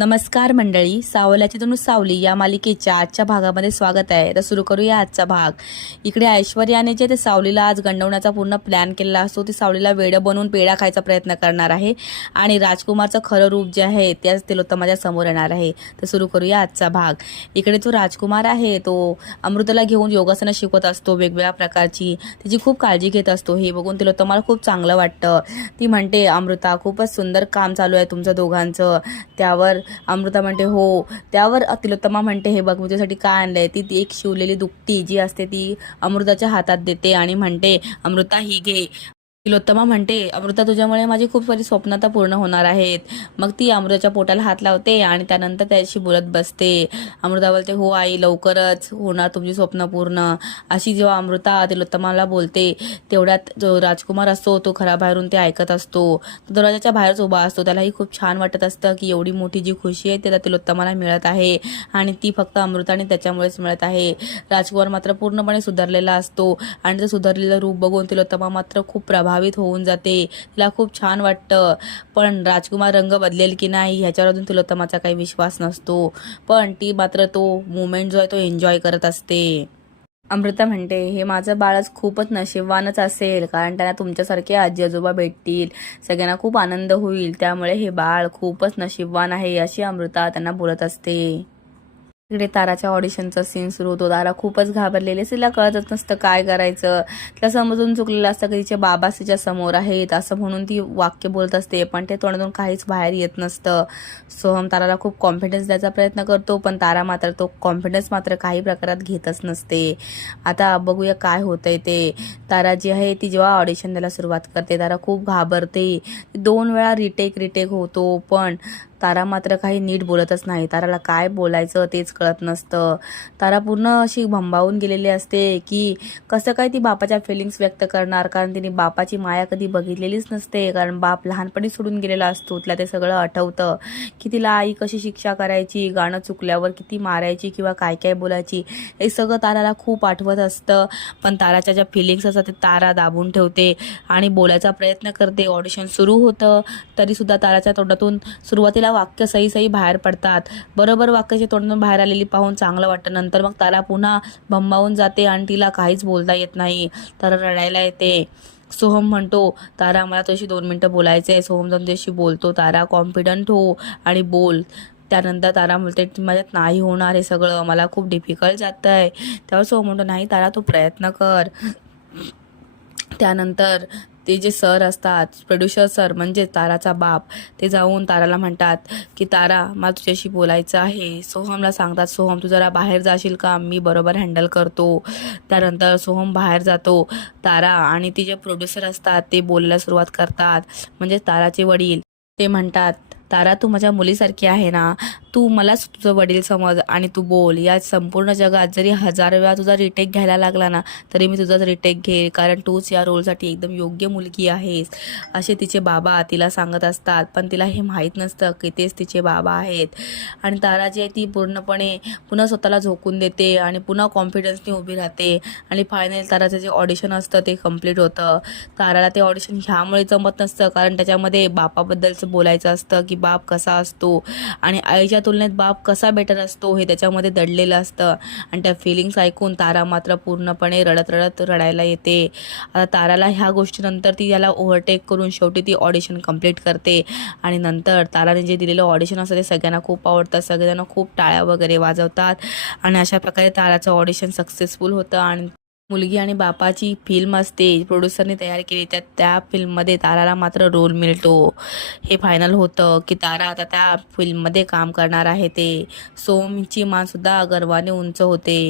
नमस्कार मंडळी, सावल्याची जणू सावली या मालिकेच्या आजच्या भागामध्ये स्वागत आहे. तर सुरू करूया आजचा भाग. इकडे ऐश्वर्याने जे ते सावलीला आज गंडवण्याचा पूर्ण प्लॅन केलेला असतो. ती सावलीला वेडं बनवून पेढा खायचा प्रयत्न करणार आहे आणि राजकुमारचं खरं रूप जे आहे त्याच तिलोत्तमाच्या समोर येणार आहे. तर सुरू करूया आजचा भाग. इकडे जो राजकुमार आहे तो अमृताला घेऊन योगासनं शिकवत असतो वेगवेगळ्या प्रकारची. तिची खूप काळजी घेत असतो. हे बघून तिलोत्तमाला खूप चांगलं वाटतं. ती म्हणते, अमृता खूपच सुंदर काम चालू आहे तुमचं दोघांचं. त्यावर अमृता म्हणते हो. त्यावर तिलोत्तमा म्हणते, हे बघ मी तुझ्यासाठी काय आणलंय. ती एक शिवलेली दुपटी जी असते ती अमृताच्या हातात देते आणि म्हणते, अमृता ही घे. तिलोत्तमा म्हणते, अमृता तुझ्यामुळे माझी खूप सारी स्वप्न आता पूर्ण होणार आहेत. मग ती अमृताच्या पोटाला हात लावते आणि त्यानंतर त्याशी बोलत बसते. अमृता बोलते, हो आई, लवकरच होणार तुमची स्वप्न पूर्ण. अशी जेव्हा अमृता तिलोत्तमाला बोलते तेवढ्यात जो राजकुमार असतो तो घराबाहेरून ते ऐकत असतो. दरवाजाच्या बाहेरच उभा असतो. त्यालाही खूप छान वाटत असतं की एवढी मोठी जी खुशी आहे त्याला तिलोत्तमाला मिळत आहे आणि ती फक्त अमृताने त्याच्यामुळेच मिळत आहे. राजकुमार मात्र पूर्णपणे सुधारलेला असतो आणि ते सुधारलेलं रूप बघून तिलोत्तमा मात्र खूप प्रभावित होऊन जाते. तिला खूप छान वाटतं. पण राजकुमार रंग बदलेल की नाही ह्याच्यावर अजून तिलोत्तमाचा काही विश्वास नसतो. पण ती मात्र तो मोमेंट जो आहे तो एन्जॉय करत असते. अमृता म्हणते, हे माझं बाळच खूपच नशीबवानच असेल, कारण त्यांना तुमच्यासारखे आजी आजोबा भेटतील. सगळ्यांना खूप आनंद होईल. त्यामुळे हे बाळ खूपच नशीबवान आहे, अशी अमृता त्यांना बोलत असते. इकडे ताराच्या ऑडिशनचा सीन सुरू होतो. तारा खूपच घाबरलेली, तिला कळतच नसतं काय करायचं. तिला समजून चुकलेलं असतं की तिचे बाबा तिच्या समोर आहेत असं म्हणून ती वाक्य बोलत असते, पण ते तोंडातून काहीच बाहेर येत नसतं. सोहम ताराला खूप कॉन्फिडन्स द्यायचा प्रयत्न करतो, पण तारा मात्र तो कॉन्फिडन्स मात्र काही प्रकारात घेतच नसते. आता बघूया काय होतंय ते. तारा जी आहे ती जेव्हा ऑडिशन द्यायला सुरुवात करते, तारा खूप घाबरते. 2 वेळा रिटेक होतो, पण तारा मात्र काही नीट बोलतच नाही. ताराला काय बोलायचं तेच कळत नसतं. तारा पूर्ण अशी भंबावून गेलेली असते की कसं काय ती बापाच्या फिलिंग्स व्यक्त करणार, कारण तिने बापाची माया कधी बघितलेलीच नसते. कारण बाप लहानपणी सोडून गेलेला असतो. तिला ते सगळं आठवतं की तिला आई कशी शिक्षा करायची, गाणं चुकल्यावर किती मारायची किंवा काय काय बोलायची, हे सगळं ताराला खूप आठवत असतं. पण ताराच्या ज्या फिलिंग्स असतात ते तारा दाबून ठेवते आणि बोलायचा प्रयत्न करते. ऑडिशन सुरू होतं तरीसुद्धा ताराच्या तोंडातून सुरुवातीला वाक्य सही बाहेर पडतात. बरोबर वाक्याची तोंडातून बाहेर आलेली पाहून चांगलं वाटतं. नंतर मग तारा पुन्हा भंबावून जाते आणि तिला काहीच बोलता येत नाही. तारा रडायला येते. सोहम म्हणतो, तारा मला तुझ्याशी 2 मिनिटं बोलायचं आहे. सोहम जाऊन तुझ्याशी बोलतो, तारा कॉन्फिडंट हो आणि बोल. त्यानंतर तारा म्हणते, माझ्यात नाही होणार हे सगळं, मला खूप डिफिकल्ट जात आहे. त्यावर सोहम म्हणतो, नाही तारा तू प्रयत्न कर. त्यानंतर ते जे सर असतात, प्रोड्युसर सर म्हणजे ताराचा बाप, ते जाऊन ताराला म्हणतात की तारा मला तुझ्याशी बोलायचं आहे. सोहमला सांगतात, सोहम तू जरा बाहेर जाशील का, मी बरोबर हँडल करतो. त्यानंतर सोहम बाहेर जातो. तारा आणि ती जे प्रोड्युसर असतात ते बोलायला सुरुवात करतात, म्हणजे ताराचे वडील. ते म्हणतात, तारा तू माझ्या मुलीसारखी आहे ना, तू मलाच तुझं वडील समज आणि तू बोल. या संपूर्ण जगात जरी 1000 वेळा तुझा रिटेक घ्यायला लागला ना तरी मी तुझाच रिटेक घे, कारण तूच या रोलसाठी एकदम योग्य मुलगी आहेस, असे तिचे बाबा तिला सांगत असतात. पण तिला हे माहीत नसतं की तेच तिचे बाबा आहेत. आणि तारा जी आहे ती पूर्णपणे पुन्हा स्वतःला झोकून देते आणि पुन्हा कॉन्फिडन्सने उभी राहते आणि फायनल ताराचं जे ऑडिशन असतं ते कम्प्लीट होतं. ताराला ते ऑडिशन ह्यामुळे जमत नसतं कारण त्याच्यामध्ये बापाबद्दलचं बोलायचं असतं की बाप कसा असतो आणि आईच्या तुलनेत बाप कसा बेटर असतो हे त्याच्यामध्ये दडलेलं असतं. आणि त्या फिलिंग्स ऐकून तारा मात्र पूर्णपणे रडत रडत रडायला येते. आता ताराला ह्या गोष्टीनंतर ती याला ओव्हरटेक करून शेवटी ती ऑडिशन कंप्लीट करते आणि नंतर ताराने जे दिलेलं ऑडिशन असतं ते सगळ्यांना खूप आवडतं. सगळेजण खूप टाळ्या वगैरे वाजवतात आणि अशा प्रकारे ताराचं ऑडिशन सक्सेसफुल होतं. आणि मुलगी आणि बापाची फिल्म असते, प्रोड्युसरने तयार केली, त्या फिल्ममध्ये ताराला मात्र रोल मिळतो. हे फायनल होतं की तारा आता त्या फिल्ममध्ये काम करणार आहे. ते सोमची मानसुद्धा गर्वाने उंच होते.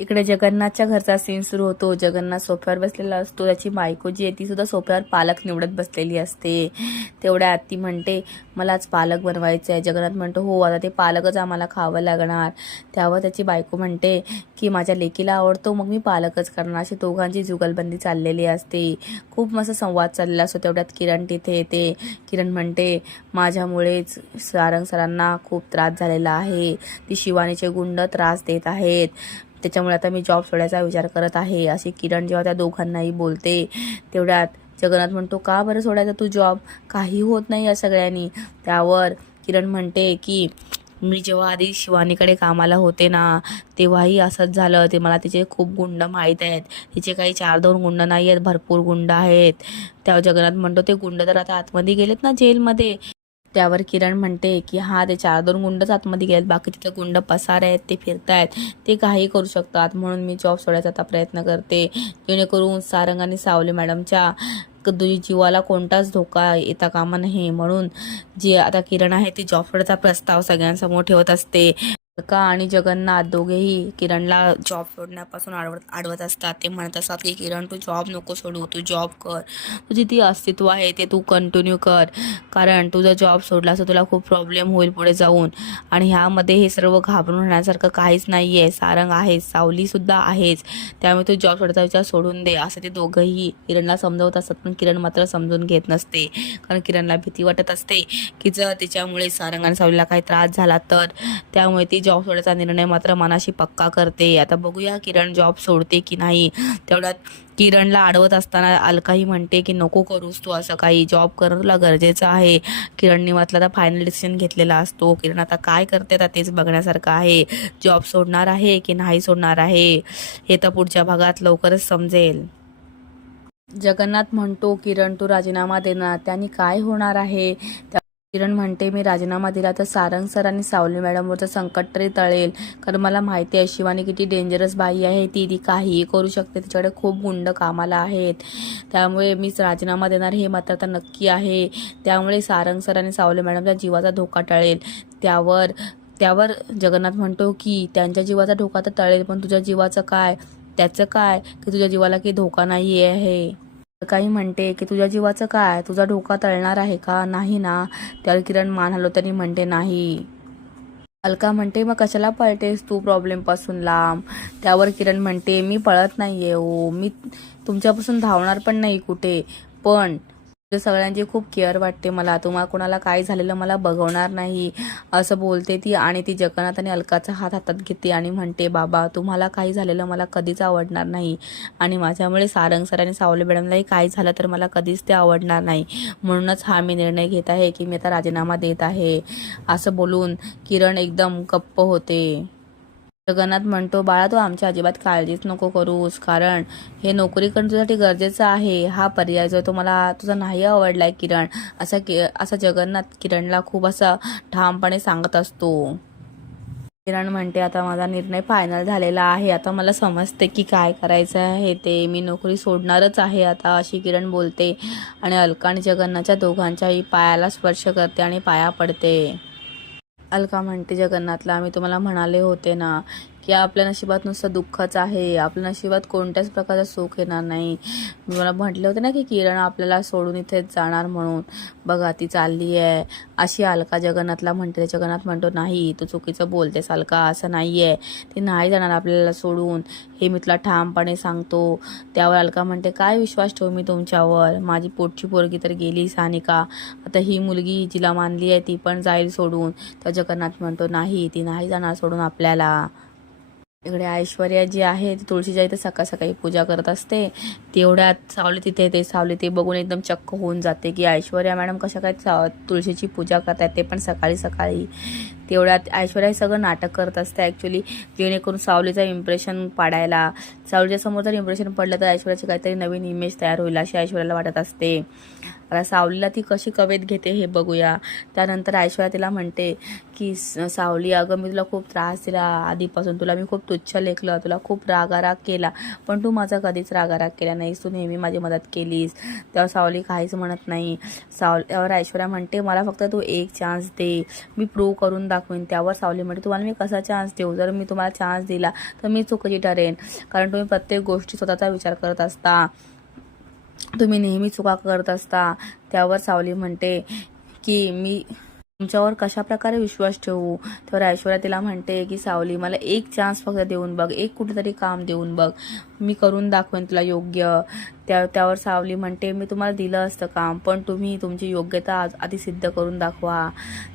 इकडे जगन्नाथच्या घरचा सीन सुरू होतो. जगन्नाथ सोफ्यावर बसलेला असतो. त्याची बायको जी आहे ती सुद्धा सोफ्यावर पालक निवडत बसलेली असते. तेवढ्यात ती म्हणते, मलाच पालक बनवायचं आहे. जगन्नाथ म्हणतो, हो आता ते पालकच आम्हाला खावं लागणार. त्यावर त्याची बायको म्हणते की माझ्या लेकीला आवडतो मग मी पालकच करणार. अशी दोघांची जुगलबंदी चाललेली असते. खूप मस्त संवाद चाललेला असतो. तेवढ्यात किरण तिथे येते. किरण म्हणते, माझ्यामुळेच सारंग सरांना खूप त्रास झालेला आहे. ती शिवानीचे गुंड त्रास देत आहेत, त्याच्यामुळे आता मी जॉब सोडायचा विचार करत आहे, अशी किरण जेव्हा त्या दोघांनाही बोलते. तेवढ्यात जगन्नाथ म्हणतो, का बरं सोडायचा तू जॉब, काही होत नाही या सगळ्यांनी. त्यावर किरण म्हणते की मी जेव्हा आधी शिवानीकडे कामाला होते ना, तेव्हाही असंच झालं. ते मला तिचे खूप गुंड माहीत आहेत. तिचे काही 4-2 गुंड नाही आहेत, भरपूर गुंड आहेत. तेव्हा जगन्नाथ म्हणतो ते गुंड तर आता आतमध्ये गेलेत ना जेलमध्ये. त्यावर किरण म्हणते की हा ते 4-2 गुंडच आतमध्ये गेलेत, बाकी तिथे गुंड पसार आहेत, ते फिरतायत, ते काही करू शकतात. म्हणून मी जॉब सोडायचा आता प्रयत्न करते, जेणेकरून सारंग आणि सावली मॅडमच्या जीवाला कोणताच धोका येता कामा नये. म्हणून जी आता किरण आहे ती जॉब सोडायचा प्रस्ताव सगळ्यांसमोर ठेवत असते. अलका आणि जगन्नाथ दोघेही किरणला जॉब सोडण्यापासून अडवत असतात. ते म्हणत असतात की किरण तू जॉब नको सोडू, तू जॉब कर, तुझी ती अस्तित्व आहे ते तू कंटिन्यू कर, कारण तुझा जॉब सोडलास तर तुला खूप प्रॉब्लेम होईल पुढे जाऊन. आणि ह्यामध्ये हे सर्व घाबरून राहण्यासारखं काहीच नाही आहे. सारंग आहेच, सावलीसुद्धा आहेच, त्यामुळे तू जॉब सोडायचा विचार सोडून दे, असं ते दोघंही किरणला समजवत असतात. पण किरण मात्र समजून घेत नसते, कारण किरणला भीती वाटत असते की जर तिच्यामुळे सारंग आणि सावलीला काही त्रास झाला तर. त्यामुळे ती जॉब सोडायचा निर्णय मात्र मनाशी पक्का करते. आता बघूया किरण जॉब सोडते की नाही. तेवढ्यात किरणला अडवत असताना अलकाही म्हणते की नको करूस तू असं काही, जॉब करणं तुला गरजेचं आहे. किरणने म्हटलं आता फायनल डिसिजन घेतलेला असतो. किरण आता काय करते आता तेच बघण्यासारखं आहे. जॉब सोडणार आहे की नाही सोडणार आहे हे तर पुढच्या भागात लवकरच समजेल. जगन्नाथ म्हणतो किरण तू राजीनामा देणार, त्याने काय होणार आहे. किरण म्हणते मी राजीनामा दिला तर सारंग सर आणि सावली मॅडमवरचं संकट तरी टळेल, कारण मला माहिती आहे शिवानी किती डेंजरस बाई आहे. ती काहीही करू शकते, तिच्याकडे खूप गुंड कामाला आहेत. त्यामुळे मीच राजीनामा देणार हे मात्र आता नक्की आहे. त्यामुळे सारंग सर आणि सावली मॅडमच्या जीवाचा धोका टळेल. त्यावर जगन्नाथ म्हणतो की त्यांच्या जीवाचा धोका तर टळेल, पण तुझ्या जीवाचं काय, त्याचं काय, की तुझ्या जीवाला काही धोका नाही आहे. काही म्हणते की तुझ्या जीवाचं काय, तुझा धोका टळणार आहे का, नाही ना. त्यावर किरण मान हलवताना म्हणते नाही. अलका म्हणते मग कशाला पळतेस तू प्रॉब्लेम पासून लांब. त्यावर किरण म्हणते मी पळत नाहीये हो, मी तुमच्यापासून धावणार पण नाही कुठे, पण सगळ्यांची खूप केअर वाटते मला, तुम्हाला कोणाला काय झालेलं मला बघवणार नाही, असं बोलते ती. आणि ती जगन्नाथ आणि अलकाचा हात हातात घेते आणि म्हणते बाबा तुम्हाला काही झालेलं मला कधीच आवडणार नाही, आणि माझ्यामुळे सारंग सर आणि सावली मॅडमलाही काय झालं तर मला कधीच ते आवडणार नाही. म्हणूनच हा मी निर्णय घेत आहे की मी आता राजीनामा देत आहे. असं बोलून किरण एकदम गप्प होते. जगन्नाथ म्हणतो बाळा तू आमच्या अजिबात काळजीच नको करूस, कारण हे नोकरी करणं तुझ्यासाठी गरजेचं आहे. हा पर्याय जो तो मला तुझा नाही आवडलाय किरण, असा जगन्नाथ किरणला खूप असा ठामपणे सांगत असतो. किरण म्हणते आता माझा निर्णय फायनल झालेला आहे, आता मला समजते की काय करायचं आहे ते, मी नोकरी सोडणारच आहे आता, अशी किरण बोलते. आणि अलका आणि जगन्नाथच्या दोघांच्याही पायाला स्पर्श करते आणि पाया पडते. अलका म्हणते जगन्नाथला मी तुम्हाला म्हणाले होते ना की आपल्या नशिबात नुसतं दुःखच आहे, आपल्या नशिबात कोणत्याच प्रकारचं सुख येणार नाही. मी मला म्हटले होते ना की किरण आपल्याला सोडून इथेच जाणार म्हणून, बघा ती चालली आहे, अशी अलका जगन्नाथला म्हणते. जगन्नाथ म्हणतो नाही तू चुकीचं बोलतेस अलका, असं नाही आहे, ती नाही जाणार आपल्याला सोडून, हे मी तुला ठामपणे सांगतो. त्यावर अलका म्हणते काय विश्वास ठेवू मी तुमच्यावर, माझी पोटची पोरगी तर गेली सानिका, आता ही मुलगी जिला मानली आहे ती पण जाईल सोडून. तर जगन्नाथ म्हणतो नाही ती नाही जाणार सोडून आपल्याला. इकडे ऐश्वर्या जी आहे ती तुळशीच्या इथे सकाळ सकाळी पूजा करत असते. तेवढ्यात सावली तिथे येते. सावली ते बघून एकदम चक्क होऊन जाते की ऐश्वर्या मॅडम कशा काय तुळशीची पूजा करतात, ते पण सकाळी सकाळी. तेवढ्यात ऐश्वर्या हे सगळं नाटक करत असते ॲक्च्युली, जेणेकरून सावलीचं इम्प्रेशन पाडायला. सावलीच्या समोर जर इम्प्रेशन पडलं तर ऐश्वर्याची काहीतरी नवीन इमेज तयार होईल अशी ऐश्वर्याला वाटत असते. आता सावलीला ती कशी कवेत घेते हे बघूया. त्यानंतर ऐश्वर्या तिला म्हणते की सावली अगं मी तुला खूप त्रास दिला आधीपासून, तुला मी खूप तुच्छ लेखलं, तुला खूप रागाराग केला, पण तू माझा कधीच रागाराग केला नाहीस, तू नेहमी माझी मदत केलीस. तेव्हा सावली काहीच म्हणत नाही. त्यावर ऐश्वर्या म्हणते मला फक्त तू एक चान्स दे, मी प्रूव्ह करून दाखवेन. त्यावर सावली म्हणते तुम्हाला मी कसा चान्स देऊ, जर मी तुम्हाला चान्स दिला तर मी चुकीची ठरेन, कारण तुम्ही प्रत्येक गोष्टी स्वतःचा विचार करत असता, तुम्ही नेहमी चुका करत असता. त्यावर सावली म्हणते की मी तुमच्यावर कशा प्रकारे विश्वास ठेवू. तर ऐश्वर्या तिला म्हणते की सावली मला एक चान्स फक्त देऊन बघ, एक कुठेतरी काम देऊन बघ, मी करून दाखवेन तुला योग्य. त्यावर सावली म्हणते, मी तुम्हाला दिलं असतं काम, पण तुम्ही तुमची योग्यता आधी सिद्ध करून दाखवा.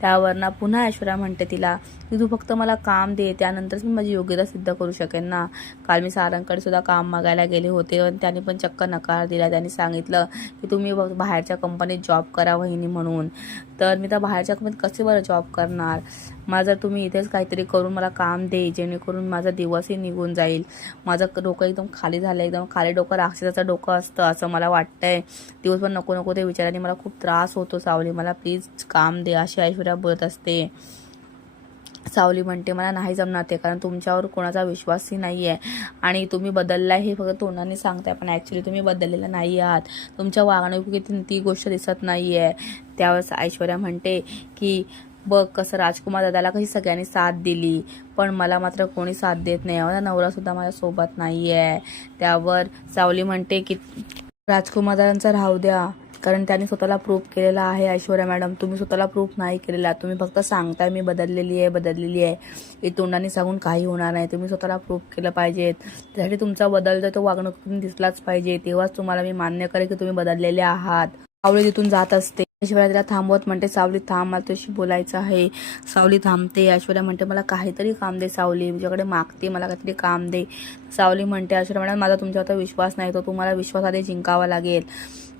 त्यावरनं पुन्हा ऐश्वर्या म्हणते तिला, की तू फक्त मला काम दे, त्यानंतरच मी माझी योग्यता सिद्ध करू शकेन ना. काल मी सारंगकडे सुद्धा काम मागायला गेले होते आणि त्याने पण चक्क नकार दिला. त्यांनी सांगितलं की तुम्ही बाहेरच्या कंपनीत जॉब करा वहिनी म्हणून. तर मी तर बाहेरच्या कंपनीत कसे बरं जॉब करणार. माझं तुम्ही इथेच काहीतरी करून मला काम दे, जेणेकरून माझा दिवसही निघून जाईल. माझं डोकं एकदम खाली झालं, एकदम खाली डोकं राक्षसाचं डोकं असतं असं मला वाटतंय. दिवसभर नको नको ते विचारांनी मला खूप त्रास होतो. सावली मला प्लीज काम दे, अशी ऐश्वर्या बोलत असते. सावली म्हणते, मला नाही जमणार ते, कारण तुमच्यावर कोणाचा विश्वासही नाही आहे आणि तुम्ही बदललाय हे फक्त तोंडाने सांगताय, पण ॲक्च्युली तुम्ही बदललेला नाही आहात. तुमच्या वागणुकीतून ती गोष्ट दिसत नाही आहे. त्यावेळेस ऐश्वर्या म्हणते की बघ कसं राजकुमार दादाला कशी सगळ्यांनी साथ दिली, पण मला मात्र कोणी साथ देत नाही. माझा नवरासुद्धा माझ्यासोबत नाही आहे. त्यावर सावली म्हणते की राजकुमार दादांचा राहू द्या, कारण त्यांनी स्वतःला प्रूव्ह केलेला आहे. ऐश्वर्या मॅडम, तुम्ही स्वतःला प्रूव्ह नाही केलेला. तुम्ही फक्त सांगताय मी बदललेली आहे. हे तोंडाने सांगून काही होणार नाही. तुम्ही स्वतःला प्रूव्ह केलं पाहिजेत. त्यासाठी तुमचा बदल जो तो वागणुकीतून दिसलाच पाहिजे. तेव्हाच तुम्हाला मी मान्य करेन की तुम्ही बदललेले आहात. सावली तिथून जात असते. ऐश्वर्या तिला थांबवत म्हणते, सावली थांब, मला तुझ्याशी बोलायचं आहे. सावली थांबते. ऐश्वर्या म्हणते, मला काहीतरी काम दे सावली, तुझ्याकडे मागते, मला काहीतरी काम दे. सावली म्हणते, ऐश्वर्या मॅडम माझा तुमच्यावर विश्वास नाही, तो तुम्हाला विश्वास आधी जिंकावा लागेल.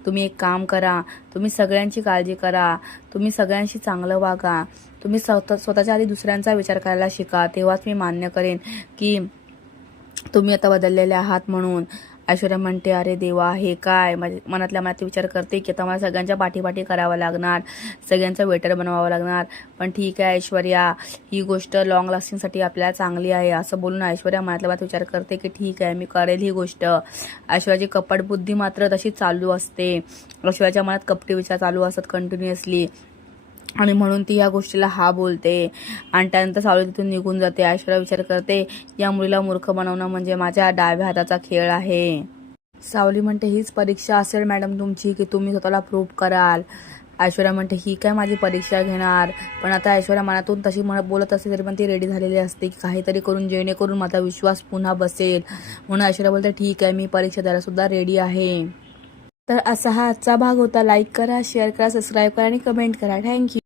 तुम्ही एक काम करा, तुम्ही सगळ्यांची काळजी करा, तुम्ही सगळ्यांशी चांगलं वागा, तुम्ही स्वतःच्या आधी दुसऱ्यांचा विचार करायला शिका, तेव्हाच मी मान्य करेन की तुम्ही आता बदललेले आहात म्हणून. ऐश्वर्या म्हणते, अरे देवा हे काय. माझ्या मनातल्या मनात विचार करते की आता मला सगळ्यांच्या पाठीपाठी करावं लागणार, सगळ्यांचं वेटर बनवावं लागणार. पण ठीक आहे ऐश्वर्या, ही गोष्ट लॉंग लास्टिंगसाठी आपल्याला चांगली आहे असं बोलून ऐश्वर्या मनातल्या मनात विचार करते की ठीक आहे, मी करेल ही गोष्ट. ऐश्वर्याची कपट बुद्धी मात्र तशीच चालू असते. ऐश्वर्याच्या मनात कपटी विचार चालू असतात कंटिन्युअसली, आणि म्हणून ती या गोष्टीला हा बोलते. आणि त्यानंतर सावली तिथून निघून जाते. ऐश्वर्या विचार करते, या मुलीला मूर्ख बनवणं म्हणजे माझ्या डाव्या हाताचा खेळ आहे. सावली म्हणते, हीच परीक्षा असेल मॅडम तुमची की तुम्ही स्वतःला प्रूव्ह कराल. ऐश्वर्या म्हणते, ही काय माझी परीक्षा घेणार. पण आता ऐश्वर्या मनातून तशी बोलत असते तरी पण ती रेडी झालेली असते की काहीतरी करून जेणेकरून माझा विश्वास पुन्हा बसेल. म्हणून ऐश्वर्या बोलते, ठीक आहे, मी परीक्षा द्यायला सुद्धा रेडी आहे. तर असा हा आजचा भाग होता. लाईक करा, शेअर करा, सबस्क्राईब करा आणि कमेंट करा. थँक्यू.